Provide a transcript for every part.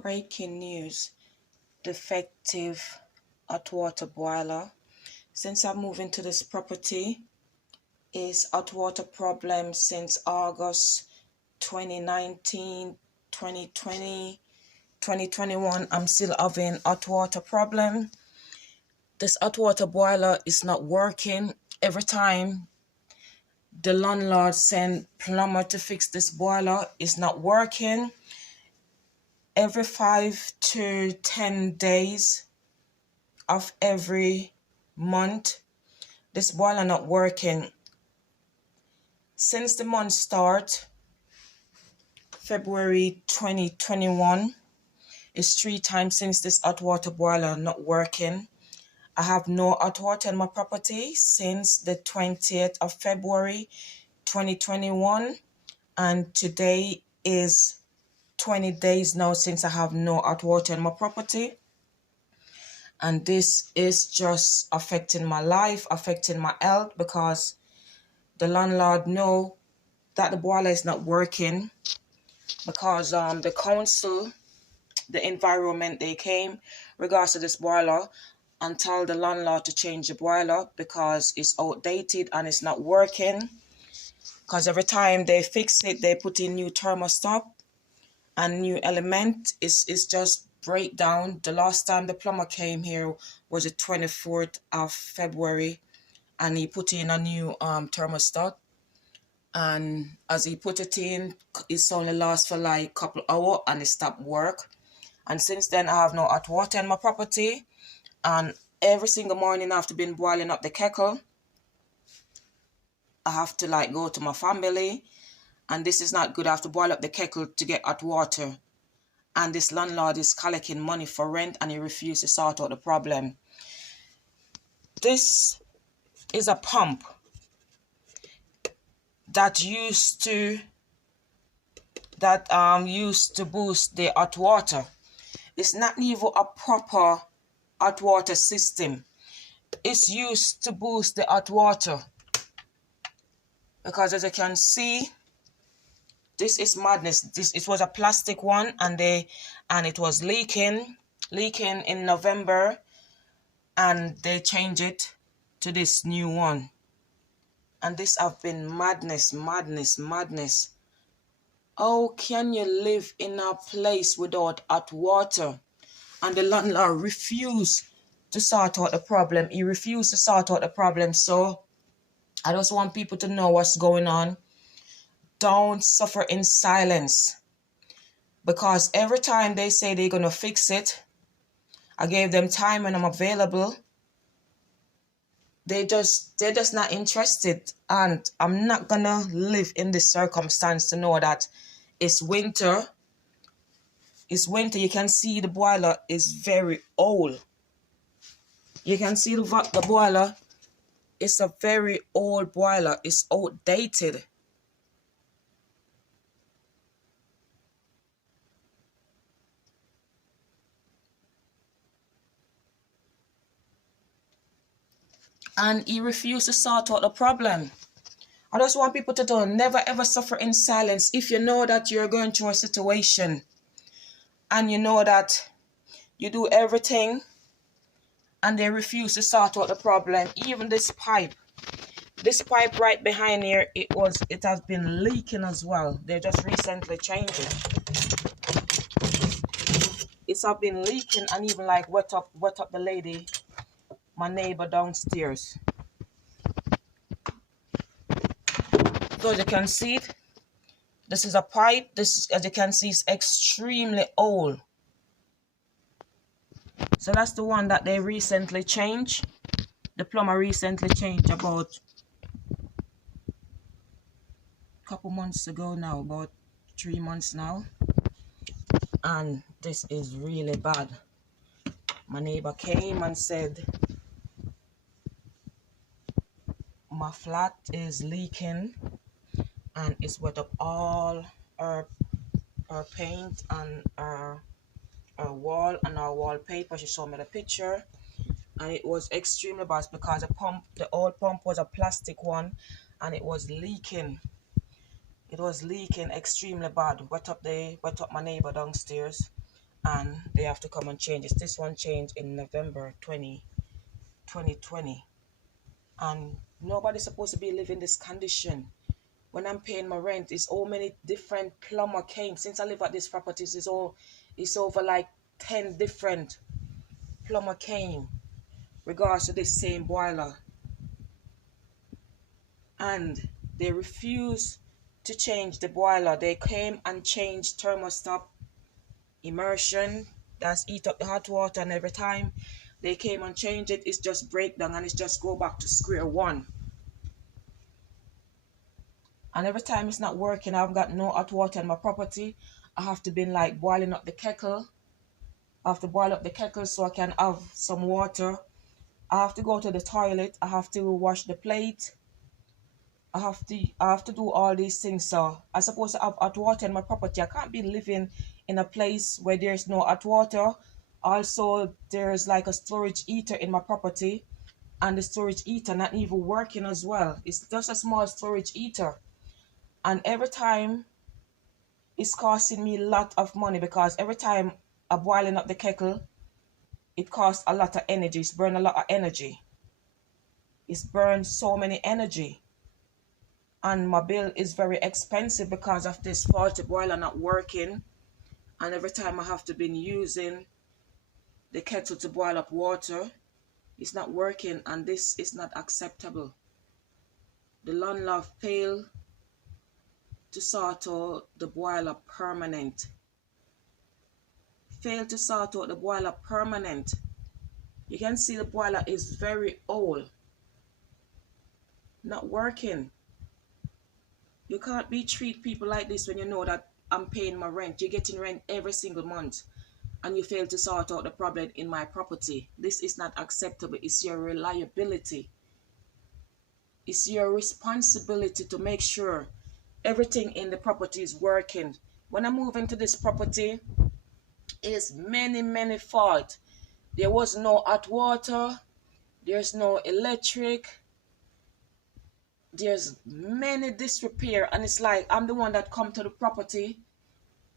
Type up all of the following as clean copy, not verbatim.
Breaking news, defective hot water boiler. Since I moved into this property, is hot water problem since August 2019, 2020, 2021. I'm still having hot water problem. This hot water boiler is not working. Every time the landlord send plumber to fix this boiler, it's not working. Every 5 to 10 days of every month, this boiler not working. Since the month start, February 2021, it's 3 times since this hot water boiler not working. I have no hot water in my property since the 20th of February 2021, and today is 20 days now since I have no hot water in my property. And this is just affecting my life, affecting my health, because the landlord know that the boiler is not working, because the council, the environment, they came regards to this boiler and told the landlord to change the boiler because it's outdated and it's not working. Because every time they fix it, they put in new thermostat and new element. It's just breakdown. The last time the plumber came here was the 24th of February, and he put in a new thermostat. And as he put it in, it's only lasts for like a couple hours and it stopped work. And since then, I have no hot water in my property. And every single morning after been boiling up the kettle, I have to like go to my family. And this is not good. I have to boil up the kettle to get hot water. And this landlord is collecting money for rent and he refuses to sort out the problem. This is a pump that used to boost the hot water. It's not even a proper hot water system. It's used to boost the hot water, because as you can see, this is madness. It was a plastic one, and it was leaking in November, and they changed it to this new one. And this have been madness. How can you live in a place without hot water? And the landlord refused to sort out the problem. He refused to sort out the problem. So I just want people to know what's going on. Don't suffer in silence, because every time they say they're going to fix it, I gave them time and I'm available. They're just not interested. And I'm not going to live in this circumstance to know that it's winter. It's winter. You can see the boiler is very old. You can see the boiler. It's a very old boiler. It's outdated. And he refused to sort out the problem. I just want people to know, never ever suffer in silence. If you know that you're going through a situation and you know that you do everything and they refuse to sort out the problem, even this pipe right behind here, it has been leaking as well. They just recently changed it. It's have been leaking and even like wet up the lady, my neighbor downstairs. So as you can see, this is a pipe. This, as you can see, is extremely old. So that's the one that they recently changed. The plumber recently changed about a couple months ago now, about 3 months now. And this is really bad. My neighbor came and said my flat is leaking and it's wet up all our paint and our wall and our wallpaper. She showed me the picture, and it was extremely bad because the old pump was a plastic one, and it was leaking. It was leaking extremely bad. Wet up my neighbor downstairs, and they have to come and change it. This one changed in November 2020, and nobody's supposed to be living this condition. When I'm paying my rent, it's so many different plumber came. Since I live at this property, it's over like 10 different plumber came regards to this same boiler, and they refused to change the boiler. They came and changed thermostat, immersion, that's eat up the hot water, and every time they came and changed it, it's just breakdown and it's just go back to square one. And every time it's not working, I've got no hot water in my property. I have to be like boiling up the kettle. I have to boil up the kettle so I can have some water. I have to go to the toilet. I have to wash the plate. I have to do all these things. So I'm supposed to have hot water in my property. I can't be living in a place where there's no hot water. Also, there's like a storage heater in my property, and the storage heater not even working as well. It's just a small storage heater, and every time it's costing me a lot of money, because every time I'm boiling up the kettle, it costs a lot of energy. It's burn a lot of energy. It's burned so many energy. And my bill is very expensive because of this faulty boiler not working. And every time I have to be using the kettle to boil up water, it's not working, and this is not acceptable. The landlord failed to sort out the boiler permanent. Failed to sort out the boiler permanent. You can see the boiler is very old. Not working. You can't be treat people like this when you know that I'm paying my rent. You're getting rent every single month, and you fail to sort out the problem in my property. This is not acceptable. It's your reliability. It's your responsibility to make sure everything in the property is working. When I move into this property, it's many faults. There was no hot water. There's no electric. There's many disrepair, and it's like I'm the one that come to the property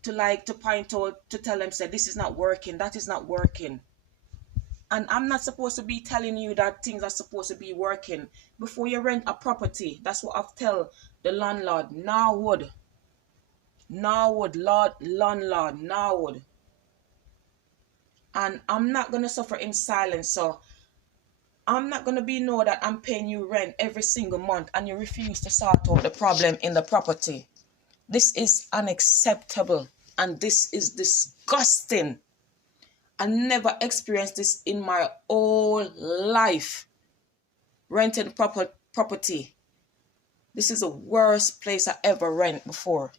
to point out, to tell them, say this is not working, that is not working. And I'm not supposed to be telling you that things are supposed to be working before you rent a property. That's what I've tell the landlord. Now would landlord now would. And I'm not gonna suffer in silence. So I'm not going to be know that I'm paying you rent every single month and you refuse to sort out the problem in the property. This is unacceptable, and this is disgusting. I never experienced this in my whole life. Renting property. This is the worst place I ever rent before.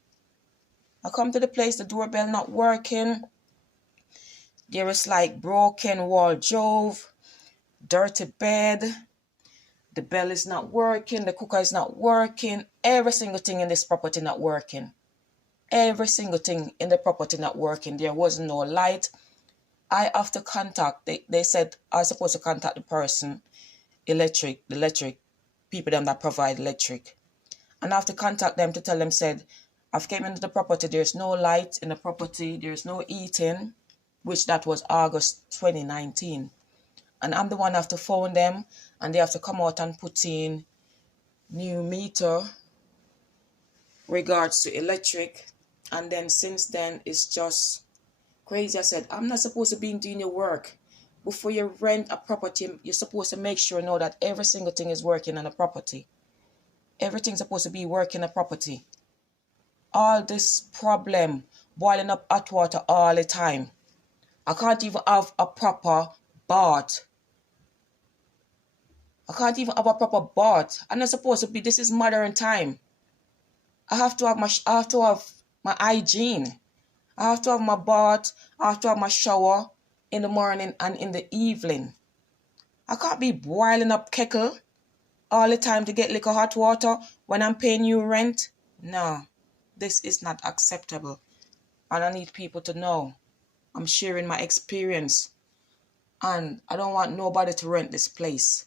I come to the place, the doorbell not working. There is like broken wardrobe, dirty bed, the bell is not working, the cooker is not working, every single thing in this property not working. Every single thing in the property not working. There was no light. I have to contact, they said I was supposed to contact the person, the electric people them that provide electric. And I have to contact them to tell them, said, I've came into the property, there's no light in the property, there's no heating, which that was August 2019. And I'm the one have to phone them, and they have to come out and put in new meter regards to electric. And then since then, it's just crazy. I said, I'm not supposed to be doing your work. Before you rent a property, you're supposed to make sure know that every single thing is working on a property. Everything's supposed to be working on a property. All this problem, boiling up hot water all the time. I can't even have a proper bath. I can't even have a proper bath. I'm not supposed to be. This is modern time. I have to have my hygiene. I have to have my bath. I have to have my shower in the morning and in the evening. I can't be boiling up kettle all the time to get liquor hot water when I'm paying you rent. No, this is not acceptable. And I need people to know. I'm sharing my experience. And I don't want nobody to rent this place.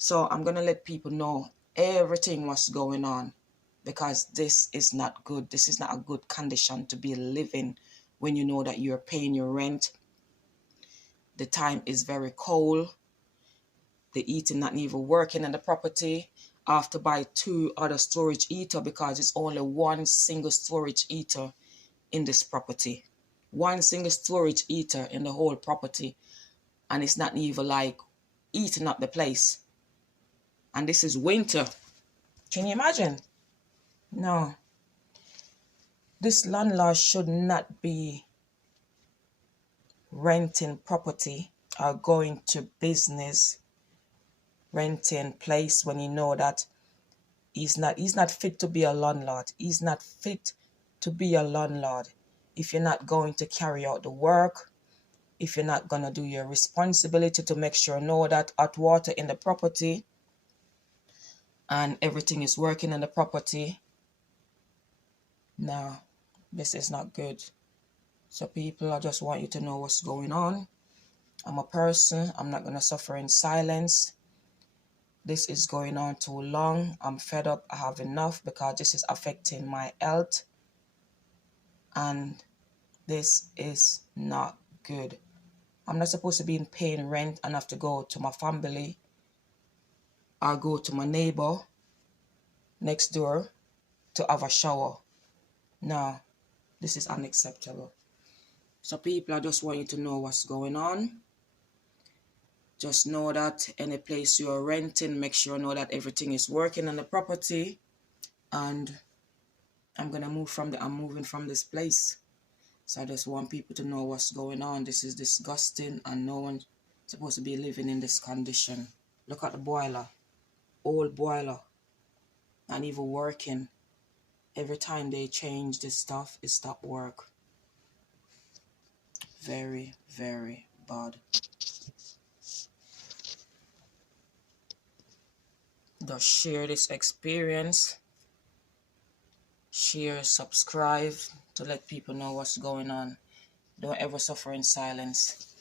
So I'm going to let people know everything what's going on, because this is not good. This is not a good condition to be living when you know that you're paying your rent. The time is very cold. The heating not even working in the property. I have to buy 2 other storage heater because it's only one single storage heater in this property. One single storage heater in the whole property. And it's not even like heating up the place. And this is winter. Can you imagine? No. This landlord should not be renting property or going to business renting place when you know that he's not fit to be a landlord. He's not fit to be a landlord. If you're not going to carry out the work, if you're not going to do your responsibility to make sure know that hot water in the property and everything is working in the property, no, this is not good. So people, I just want you to know what's going on. I'm a person. I'm not going to suffer in silence. This is going on too long. I'm fed up. I have enough because this is affecting my health. And this is not good. I'm not supposed to be paying rent and have to go to my family or go to my neighbor next door to have a shower. No, this is unacceptable. So people, I just want you to know what's going on. Just know that any place you're renting, make sure know that everything is working on the property. And I'm moving from this place. So I just want people to know what's going on. This is disgusting and no one's supposed to be living in this condition. Look at the boiler. Old boiler. Not even working. Every time they change this stuff, it stops work. Very, very bad. Just share this experience. Share, subscribe to let people know what's going on. Don't ever suffer in silence.